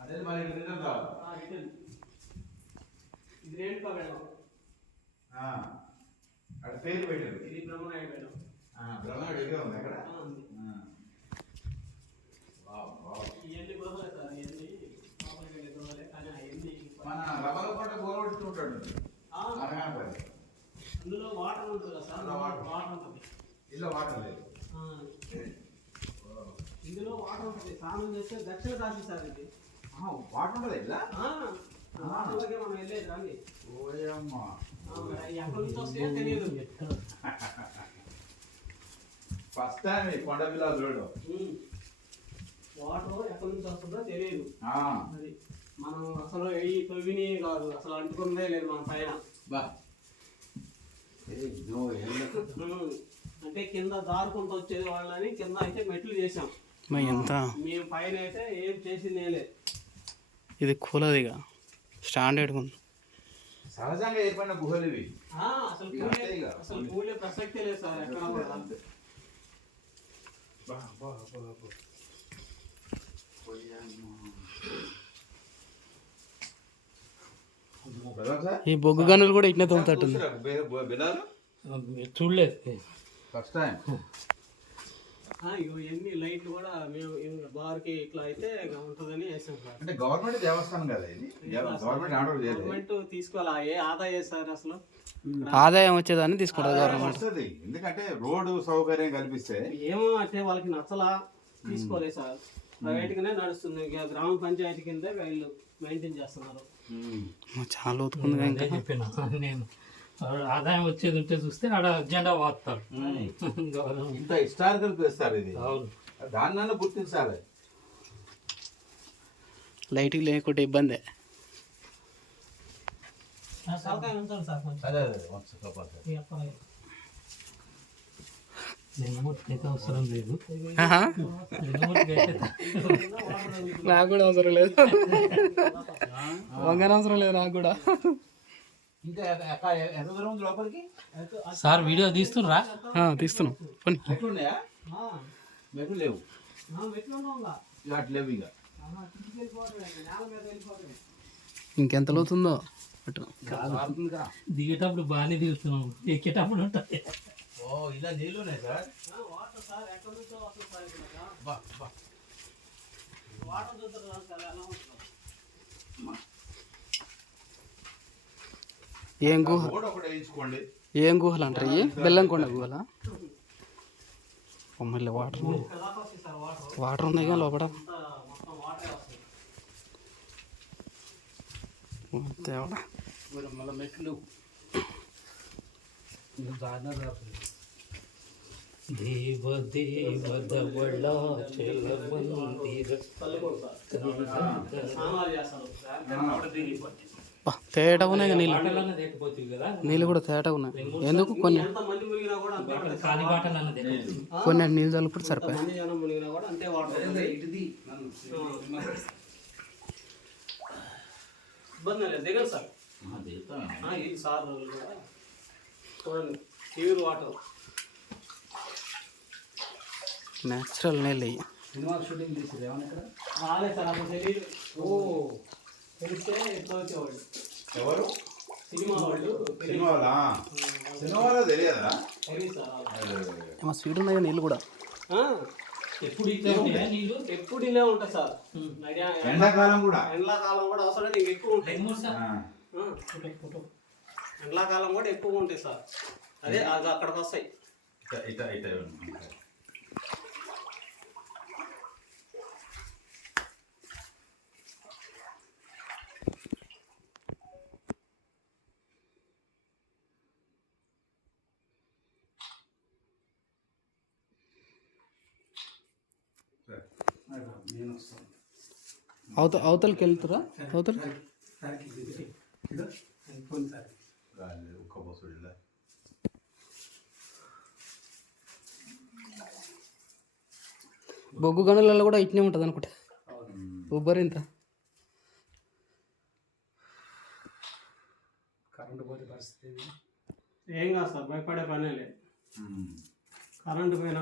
అదే మరి రిటర్న్. ఇది రేణుకా మేడం? అక్కడ పేరు పెట్టారు. ఇది బ్రహ్మనాయుడు మేడం. ఉంది అక్కడ. ఇవన్నీ సార్ ఇవన్నీ కానీ అవన్నీ మన అందులో వాటర్ ఉంటుంది సార్? వాటర్. ఉంటుంది. ఇల్లు వాటర్ లేదు ఆ, ఇందులో వాటర్ ఉంటుంది స్నానం చేస్తే దక్షిణ కాశీ సార్ ఇది. వాటర్ ఉండదు వాటర్లోకే మనం వెళ్ళేది రండి. ఓయమ్మా. ఎక్కడి నుంచి తెలియదు. ఫస్ట్ టైం ఈ కొండ పిల్లలు చూడు. వాటర్ ఎక్కడి నుంచి వస్తుందో తెలియదు. ఆ, అది మనం అసలు ఈ తవ్విని కాదు అసలు అంటుకుందే లేదు మన పైన. బా. అంటే కింద దారుకుంటూ వచ్చేది వాళ్ళని కింద అయితే మెట్లు చేసాం మరి ఎంత? మేము పైన అయితే ఏం చేసింది ఏం లేదు. ఇది కూలదిగా స్టాండర్డ్ ఉంది సహజంగా ఏర్పడిన గుహలు ఇవి. ఆ, అసలు కూలే కూలే ప్రసక్తే లేదు సార్ ఎక్కడ? ఈ బొగ్గు గనులు కూడా ఇట్నే తోముతట్టుంది. చూడలేదు. ఫస్ట్ టైం ఎన్ని లైట్లు కూడా మేము బార్కి ఇట్లా అయితే ఉంటుందని వేసాం సార్. అంటే గవర్నమెంట్ దేవస్థానం కదా ఇది? గవర్నమెంట్ ఆర్డర్ చేయలేదు. గవర్నమెంట్ తీసుకోవాలా. ఏ ఆదా చేస్తారు అసలు? ఆదాయం వచ్చేదాన్ని తీసుకుంటుంది గవర్నమెంట్. వస్తుంది. ఎందుకంటే రోడ్డు సౌకర్యం కల్పిస్తే ఏమో అంటే వాళ్ళకి నచ్చలా తీసుకోలేదు సార్. ప్రైవేట్ గానే నడుస్తుంది. ఇక గ్రామ పంచాయతీ కింద వీళ్ళు మెయింటైన్ చేస్తున్నారు. చాలా చెప్పిన. నేను ఆదాయం వచ్చేది ఉంటే చూస్తే ఆడ జెండా వాస్తారు ఇంత హిస్టారికల్ ప్లేస్ సార్ ఇది. అవును. దాన్ని గుర్తించాలి లైట్కి లేకుంటే ఇబ్బందే. అవసరం లేదు. నాకు కూడా అవసరం లేదు. వంగన అవసరం లేదు నాకు కూడా. సార్ వీడియో తీస్తున్నాం. పోనీ. మెట్లు మెట్లు లేవు. ఇక. లేవు. ఇంకెంత లోతుందో. దిగేటప్పుడు బాగానే దిగుతున్నాం. ఎక్కేటప్పుడు ఉంటుంది ఓ ఇలా నీళ్ళు ఉన్నాయి సార్? ఆ, వాటర్ సార్ ఎక్కడి నుంచో వస్తుంది సార్ ఇక్కడ. బా, బా. వాటర్ చూస్తారు సార్ ఎలా ఉంటుందో. ఏం గుహ ఏం గుహలు అంటారు? ఇవి బెల్లంకొండ గుహల? మళ్ళీ వాటర్ వాటర్ ఉంది కానీ లోపల. అంతా మొత్తం వాటరే వస్తుంది దేవుడా. మళ్ళీ మెట్లు దేవ దేవ ధవళ చల మందిర తేటగా ఉన్నాయి కదా నీళ్ళు. నీళ్ళు కూడా తేటగా ఉన్నాయి. ఎందుకు కొన్ని కొన్ని నీళ్ళు చల్లుకుంటే ఎంత సరిపోయాయి. మంది జనం మునిగినా కూడా అంతే వాటర్ ఉంటుంది. ఇబ్బంది లేదు. దిగండి సార్. ఆ, ఇది సార్ రోజులు కూడా చూడండి. Pure water. న్యాచురల్ నీళ్ళు ఇవి సినిమా షూటింగ్ చేసేది ఏమన్నా ఇక్కడ? రాలేదు సార్ అసలు తెలియదు ఓ. తెలిస్తే వచ్చేవాళ్ళు ఎవరు? సినిమా వాళ్ళు. సినిమా వాళ్ళా సినిమా వాళ్ళ తెలియదా? తెలియదు సార్. వాళ్ళు. ఏమో స్వీట్ ఉన్నాయి నీళ్ళు కూడా. ఎప్పుడు ఇట్లా ఉంటాయా నీళ్ళు? ఎప్పుడు ఇలే ఉంటాయి సార్. ఎండాకాలం కూడా? ఎండాకాలం కూడా అవసరం ఇంకా ఎక్కువ ఉంటాయి. ఎండాకాలం కూడా ఎక్కువ ఉంటాయి సార్. అదే అది అక్కడికి వస్తాయి. ఇట ఇట ఇట అవత అవతలకి వెళ్తారా అవతల. బొగ్గు గనులలో కూడా ఇట్నే ఉంటుంది అనుకుంటా ఉబ్బరింత ఏం కాదు సార్ భయపడే పనే లేదు. కరెంటు పోయినా